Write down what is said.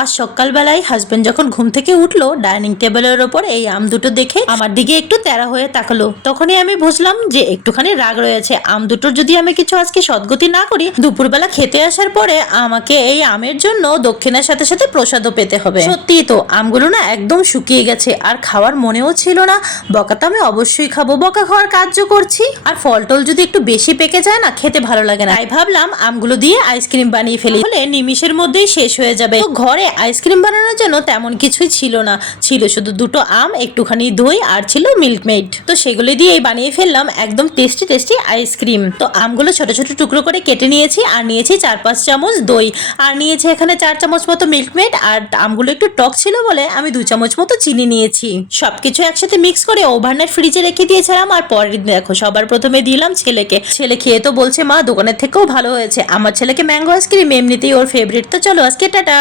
আজ সকালবেলায় হাজবেন্ড যখন ঘুম থেকে উঠলো, ডাইনিং টেবিলের ওপর এই আম দুটো দেখে আমার দিকে একটু তেড়া হয়ে তাকালো। তখনই আমি বুঝলাম যে একটুখানি রাগ রয়েছে। আম দুটোর যদি আমি কিছু আজকে সদ্গতি না করি, দুপুরবেলা খেতে আসার পরে আমাকে এই আমের জন্য দক্ষিণের সাথে সাথে প্রসাদও পেতে হবে। সত্যি তো আমগুলো না একদম শুকিয়ে গেছে, আর খাওয়ার মনেও ছিল না। বকা তো আমি অবশ্যই খাবো, বকা খাওয়ার কার্য করছি। আর ফল টল যদি একটু বেশি পেকে যায় না, খেতে ভালো লাগে না। তাই ভাবলাম আমগুলো দিয়ে আইসক্রিম বানিয়ে ফেলি, হলে নিমিষের মধ্যেই শেষ হয়ে যাবে। তো ঘরে আইসক্রিম বানানোর জন্য তেমন কিছুই ছিল না, ছিল শুধু দুটো আম, একটুখানি দই আর ছিল মিল্কমেড। তো সেগুলো দিয়েই বানিয়ে ফেললাম একদম টেস্টি টেস্টি আইসক্রিম। তো আমগুলো ছোট ছোট টুকরো করে কেটে নিয়েছি, আর নিয়েছি 4-5 চামচ দই, আর নিয়েছি এখানে 4 চামচ মতো মিল্কমেড। আর আমগুলো একটু টক ছিল বলে আমি 2 চামচ মতো চিনি নিয়েছি। সবকিছু একসাথে মিক্স করে ওভারনাইট ফ্রিজে রেখে দিয়েছিলাম। আর পরের দিন দেখো সবার প্রথমে দিলাম ছেলেকে। ছেলে খেয়ে তো বলছে মা দোকানের থেকেও ভালো হয়েছে। আমার ছেলেকে ম্যাঙ্গো আইসক্রিম এমনিতেই ওর ফেভারিট। তো চলো আজকে টাটা।